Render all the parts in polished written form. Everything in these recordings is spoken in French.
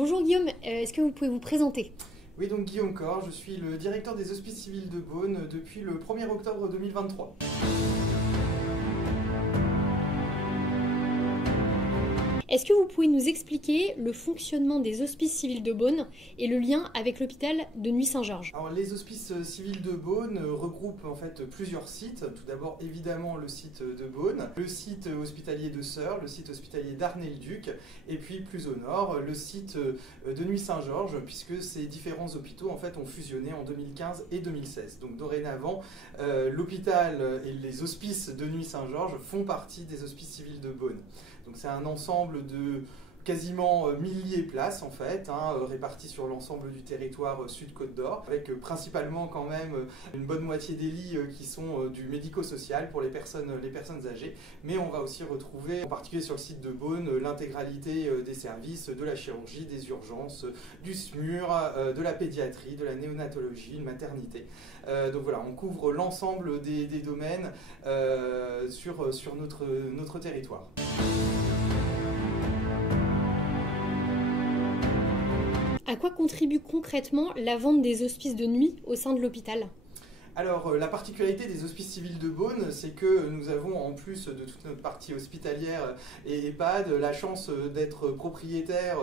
Bonjour Guillaume, est-ce que vous pouvez vous présenter? Oui, donc Guillaume Corr, je suis le directeur des Hospices civils de Beaune depuis le 1er octobre 2023. Est-ce que vous pouvez nous expliquer le fonctionnement des hospices civils de Beaune et le lien avec l'hôpital de Nuit Saint-Georges? Alors, les Hospices civils de Beaune regroupent en fait plusieurs sites. Tout d'abord, évidemment, le site de Beaune, le site hospitalier de Seurre, le site hospitalier d'Arnay-le-Duc, et puis plus au nord, le site de Nuit Saint-Georges, puisque ces différents hôpitaux en fait ont fusionné en 2015 et 2016. Donc dorénavant, l'hôpital et les hospices de Nuit Saint-Georges font partie des Hospices civils de Beaune. Donc c'est un ensemble de quasiment 1000 places en fait, réparties sur l'ensemble du territoire Sud-Côte d'Or, avec principalement quand même une bonne moitié des lits qui sont du médico-social pour les personnes âgées, mais on va aussi retrouver, en particulier sur le site de Beaune, l'intégralité des services, de la chirurgie, des urgences, du SMUR, de la pédiatrie, de la néonatologie, une maternité. Donc voilà, on couvre l'ensemble des domaines sur notre territoire. À quoi contribue concrètement la vente des hospices de nuit au sein de l'hôpital? Alors, la particularité des Hospices civils de Beaune, c'est que nous avons, en plus de toute notre partie hospitalière et EHPAD, la chance d'être propriétaire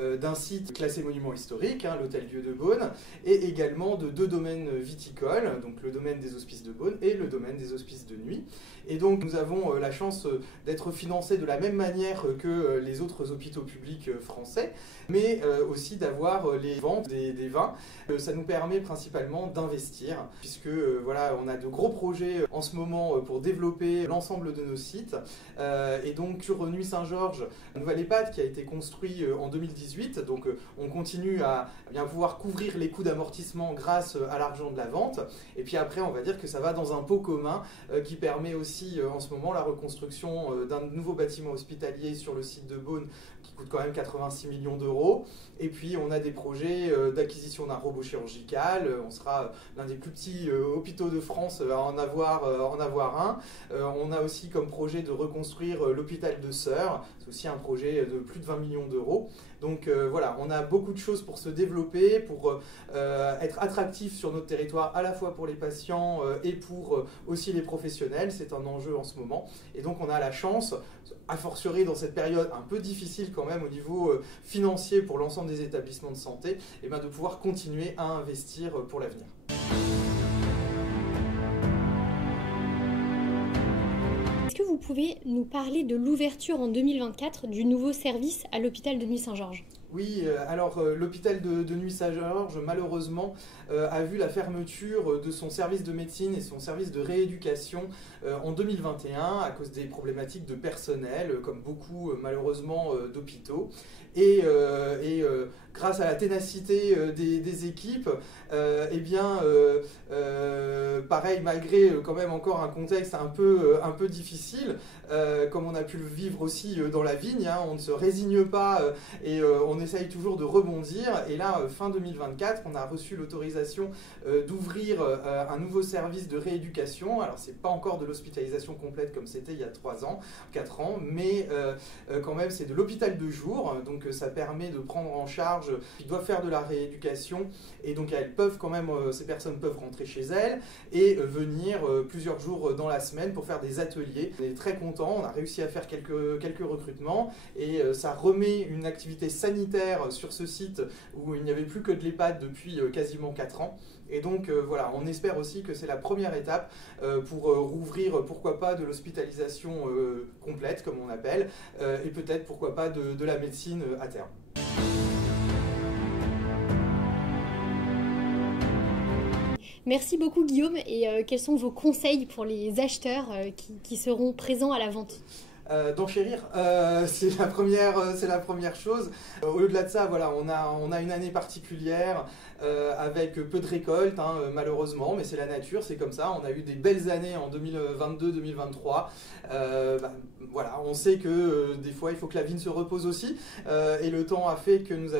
d'un site classé monument historique, l'Hôtel-Dieu de Beaune, et également de 2 domaines viticoles, donc le domaine des Hospices de Beaune et le domaine des Hospices de nuit. Et donc, nous avons la chance d'être financés de la même manière que les autres hôpitaux publics français, mais aussi d'avoir les ventes des vins. Ça nous permet principalement d'investir, puisque voilà, on a de gros projets en ce moment pour développer l'ensemble de nos sites. Et donc sur Nuit Saint-Georges, un nouvel EHPAD qui a été construit en 2018. Donc on continue à bien pouvoir couvrir les coûts d'amortissement grâce à l'argent de la vente. Et puis après, on va dire que ça va dans un pot commun qui permet aussi en ce moment la reconstruction d'un nouveau bâtiment hospitalier sur le site de Beaune qui coûte quand même 86 millions d'euros. Et puis on a des projets d'acquisition d'un robot chirurgical. On sera l'un des plus petits hôpitaux de France à en avoir un. On a aussi comme projet de reconstruire l'hôpital de Seurre. C'est aussi un projet de plus de 20 millions d'euros. Donc voilà, on a beaucoup de choses pour se développer, pour être attractif sur notre territoire, à la fois pour les patients et pour aussi les professionnels. C'est un enjeu en ce moment. Et donc on a la chance, a fortiori dans cette période un peu difficile quand même au niveau financier pour l'ensemble des établissements de santé, et de pouvoir continuer à investir pour l'avenir. Est-ce que vous pouvez nous parler de l'ouverture en 2024 du nouveau service à l'hôpital de Nuit Saint-Georges? Oui, alors l'hôpital de Nuit Saint-Georges, malheureusement, a vu la fermeture de son service de médecine et son service de rééducation en 2021 à cause des problématiques de personnel, comme beaucoup malheureusement d'hôpitaux. Et grâce à la ténacité des équipes, pareil, malgré quand même encore un contexte un peu difficile, comme on a pu le vivre aussi dans la vigne, on ne se résigne pas et on essaye toujours de rebondir. Et là, fin 2024, on a reçu l'autorisation d'ouvrir un nouveau service de rééducation. Alors, c'est pas encore de l'hospitalisation complète comme c'était il y a 4 ans, mais quand même, c'est de l'hôpital de jour. Donc, ça permet de prendre en charge qui doivent faire de la rééducation. Et donc, elles peuvent quand même, ces personnes peuvent rentrer chez elles et venir plusieurs jours dans la semaine pour faire des ateliers. On est très contents, on a réussi à faire quelques recrutements et ça remet une activité sanitaire sur ce site où il n'y avait plus que de l'EHPAD depuis quasiment 4 ans. Et donc voilà, on espère aussi que c'est la première étape pour rouvrir, pourquoi pas, de l'hospitalisation complète, comme on appelle, et peut-être, pourquoi pas, de la médecine à terme. Merci beaucoup Guillaume, et quels sont vos conseils pour les acheteurs qui seront présents à la vente? D'enchérir, c'est la première chose. Au-delà de ça, voilà, on a une année particulière avec peu de récoltes, hein, malheureusement, mais c'est la nature, c'est comme ça. On a eu des belles années en 2022-2023. Voilà, on sait que des fois il faut que la vigne se repose aussi, et le temps a fait que nous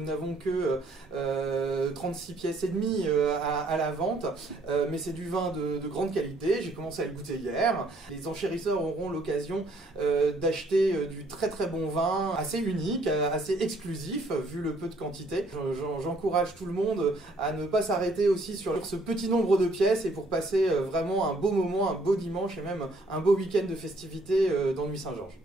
n'avons que 36 pièces et demie à la vente, mais c'est du vin de grande qualité. J'ai commencé à le goûter hier. Les enchérisseurs auront l'occasion d'acheter du très très bon vin, assez unique, assez exclusif vu le peu de quantité. J'encourage tout le monde à ne pas s'arrêter aussi sur ce petit nombre de pièces et pour passer vraiment un beau moment, un beau dimanche et même un beau week-end de festivités dans Nuits Saint-Georges.